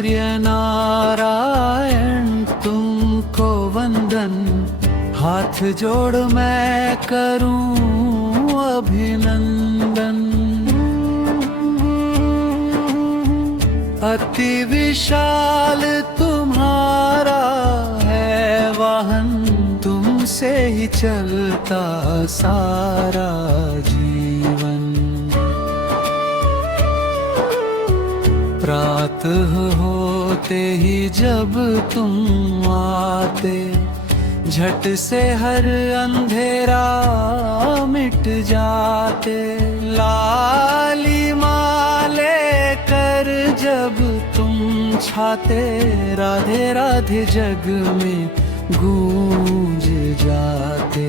सूर्य नारायण तुमको वंदन, हाथ जोड़ मैं करूं अभिनंदन। अति विशाल तुम्हारा है वाहन, तुमसे ही चलता सारा जीवन। प्रातः होते ही जब तुम आते, झट से हर अंधेरा मिट जाते। लाली माले कर जब तुम छाते, राधे राधे जग में गूंज जाते।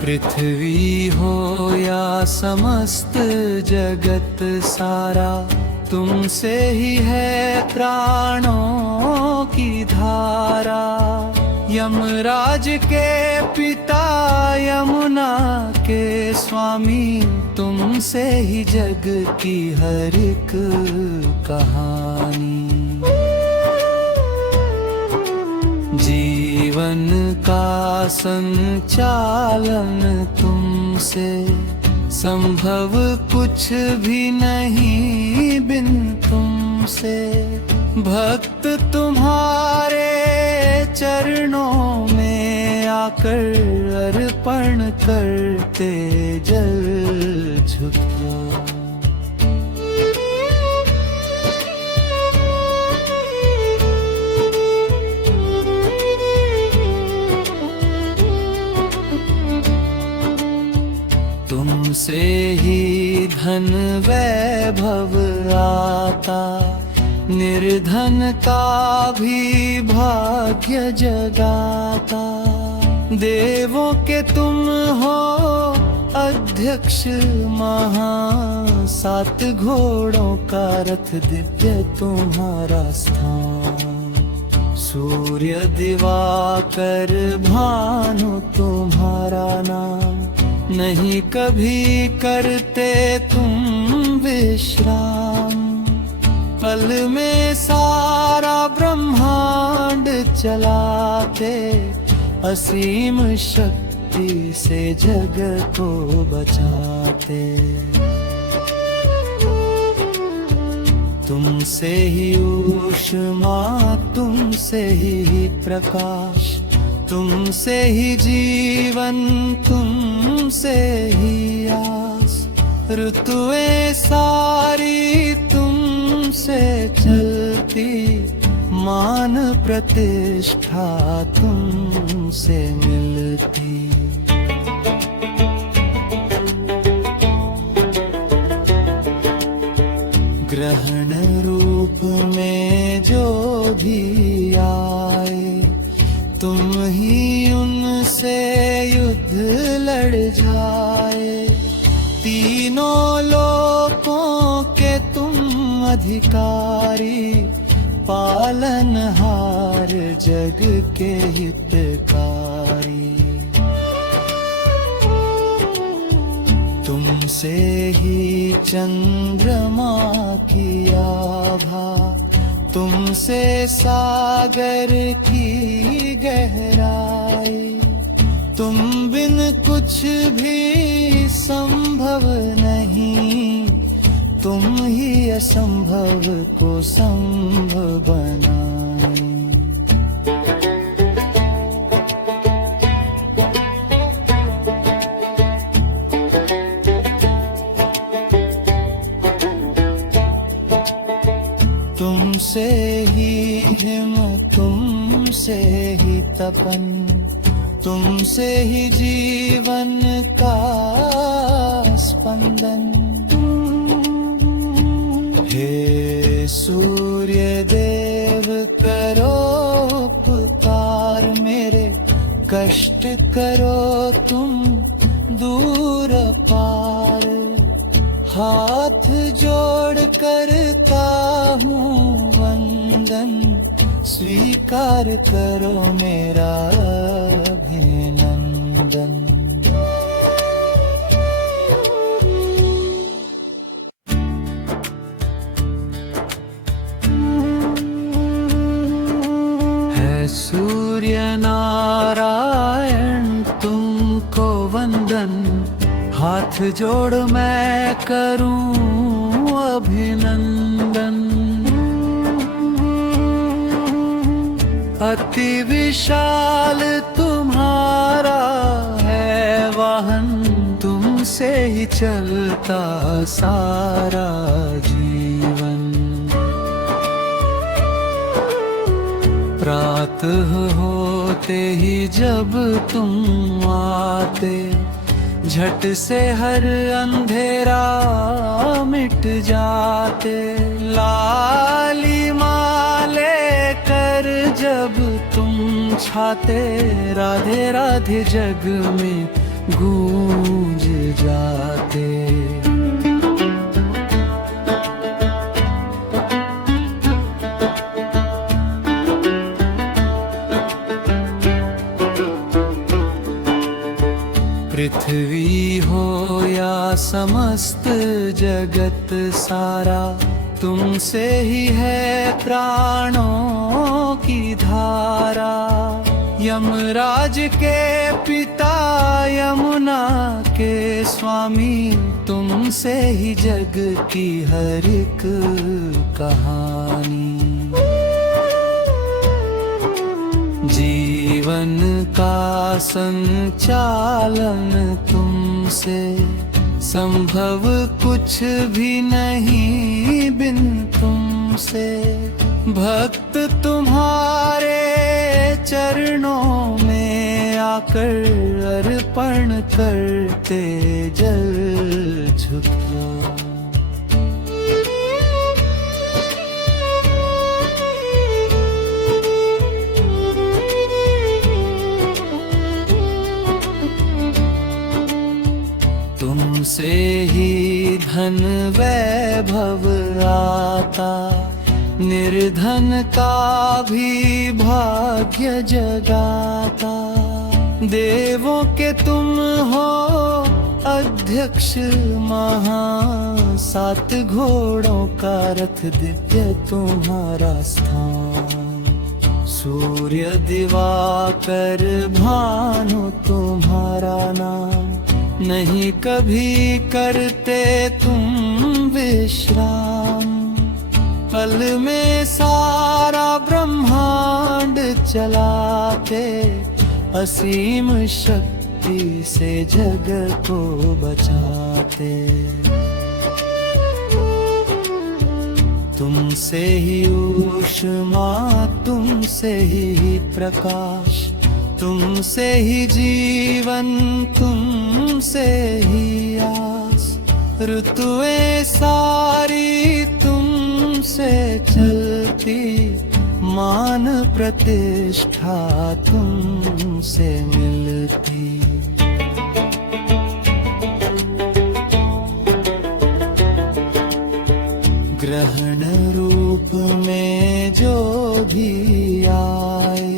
पृथ्वी हो या समस्त जगत सारा, तुमसे ही है प्राणों की धारा। यमराज के पिता यमुना के स्वामी, तुमसे ही जग की हर एक कहानी। जीवन का संचालन तुमसे, संभव कुछ भी नहीं बिन तुमसे। भक्त तुम्हारे चरणों में आकर, अर्पण करते जल झुका। तुमसे ही धन वैभव आता, निर्धन का भी भाग्य जगाता। देवों के तुम हो अध्यक्ष महा, 7 घोड़ों का रथ दिव्य तुम्हारा स्थान। सूर्य दिवाकर भानु तुम्हारा नाम, नहीं कभी करते तुम विश्राम। पल में सारा ब्रह्मांड चलाते, असीम शक्ति से जगत को बचाते। तुमसे ही ऊष्मा, तुमसे ही प्रकाश, तुमसे ही जीवन, तुमसे ही आस। ऋतुएं सारी तुमसे चलती, मान प्रतिष्ठा तुमसे मिलती। ग्रहण रूप में जो भी आए, तुम ही उनसे युद्ध लड़ जाए। तीनों लोकों के तुम अधिकारी, पालनहार जग के हितकारी। तुमसे ही चंद्रमा की आभा, तुमसे सागर की गहराई। तुम बिन कुछ भी संभव नहीं, तुम ही असंभव को संभव बनाए। तुमसे ही हिम, तुमसे ही तपन, तुमसे ही जीवन का स्पंदन। हे सूर्य देव करो उपकार मेरे, कष्ट करो तुम दूर पार। हाथ जोड़ करता हूँ वंदन, स्वीकार करो मेरा अभिनंदन। है सूर्य नारायण तुमको वंदन, हाथ जोड़ मैं करूं अभिनंदन। अति विशाल तुम्हारा है वाहन, तुमसे ही चलता सारा जीवन। प्रातः होते ही जब तुम आते, झट से हर अंधेरा मिट जाते। लाली माले कर जब तुम छाते, राधे राधे जग में गूंज जाते। पृथ्वी हो या समस्त जगत सारा, तुमसे ही है प्राणों की धारा। यमराज के पिता यमुना के स्वामी, तुमसे ही जग की हर एक कहानी। जीवन का संचालन तुमसे, संभव कुछ भी नहीं बिन तुमसे। भक्त तुम्हारे चरणों में आकर अर्पण करते जल झुका। तुमसे ही धन वैभव आता, निर्धन का भी भाग्य जगाता। देवों के तुम हो अध्यक्ष महा, 7 घोड़ों का रथ दिव्य तुम्हारा स्थान। सूर्य दिवाकर भानु तुम्हारा नाम, नहीं कभी करते तुम विश्राम। पल में सारा ब्रह्मांड चलाते, असीम शक्ति से जग को बचाते। तुमसे ही ऊष्मा, तुमसे ही प्रकाश, तुमसे ही जीवन, तुमसे ही आस। ऋतुएं सारी तुमसे चलती, मान प्रतिष्ठा तुमसे मिलती। ग्रहण रूप में जो भी आए,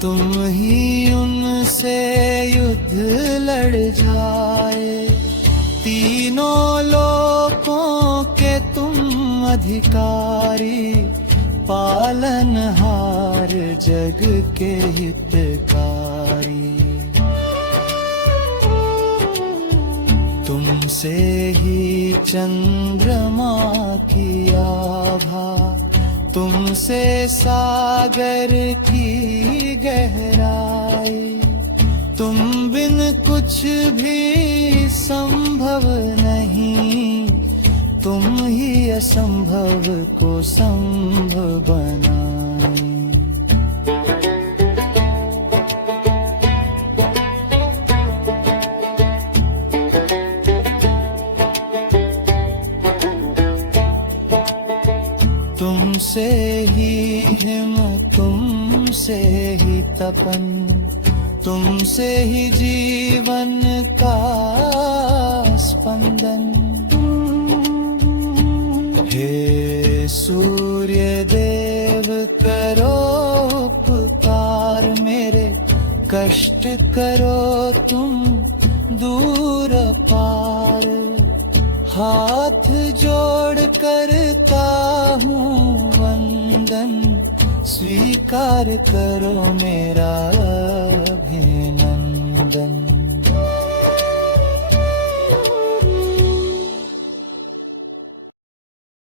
तुम ही उनसे युद्ध लड़ जाए। तीनों लोकों के तुम अधिकारी, पालनहार जग के हितकारी। तुमसे ही चंद्रमा की आभा, तुमसे सागर की गहराई। तुम बिन कुछ भी संभव नहीं, तुम ही असंभव को संभव बनाए। तुमसे ही हिम, तुमसे ही तपन, तुमसे ही जीवन का स्पंदन। हे सूर्य देव करो कष्ट करो तुम दूर पार, हाथ जोड़ करता हूँ वंदन, स्वीकार करो मेरा